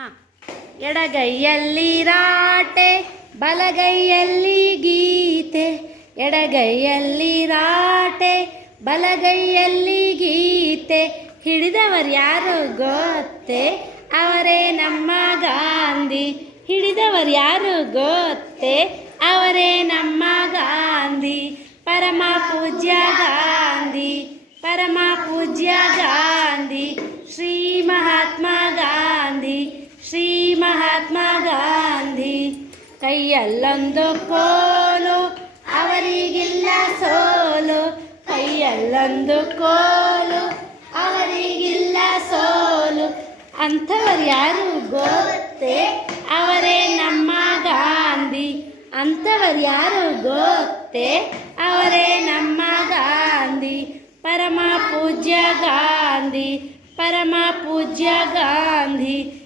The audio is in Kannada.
ಹಾಂ. ಎಡಗೈಯಲ್ಲಿ ರಾಟೆ ಬಲಗೈಯಲ್ಲಿ ಗೀತೆ, ಎಡಗೈಯಲ್ಲಿ ರಾಟೆ ಬಲಗೈಯಲ್ಲಿ ಗೀತೆ, ಹಿಡಿದವರು ಯಾರು ಗೊತ್ತೇ? ಅವರೇ ನಮ್ಮ ಗಾಂಧಿ. ಹಿಡಿದವರು ಯಾರು ಗೊತ್ತೇ? ಅವರೇ ನಮ್ಮ ಗಾಂಧಿ. ಪರಮ ಪೂಜ್ಯ ಗಾಂಧಿ, ಪರಮ ಪೂಜ್ಯ ಗಾಂಧಿ, ಶ್ರೀ ಮಹಾತ್ಮ ಗಾಂಧಿ, ಶ್ರೀ ಮಹಾತ್ಮ ಗಾಂಧಿ. ಕೈಯಲ್ಲೊಂದು ಕೋಲು ಅವರಿಗಿಲ್ಲ ಸೋಲು, ಕೈಯಲ್ಲೊಂದು ಕೋಲು ಅವರಿಗಿಲ್ಲ ಸೋಲು. ಅಂಥವರು ಯಾರು ಗೊತ್ತೇ? ಅವರೇ ನಮ್ಮ ಗಾಂಧಿ. ಅಂಥವರು ಯಾರು ಗೊತ್ತೇ? ಅವರೇ ನಮ್ಮ ಗಾಂಧಿ. ಪರಮ ಪೂಜ್ಯ ಗಾಂಧಿ, ಪರಮ ಪೂಜ್ಯ ಗಾಂಧಿ.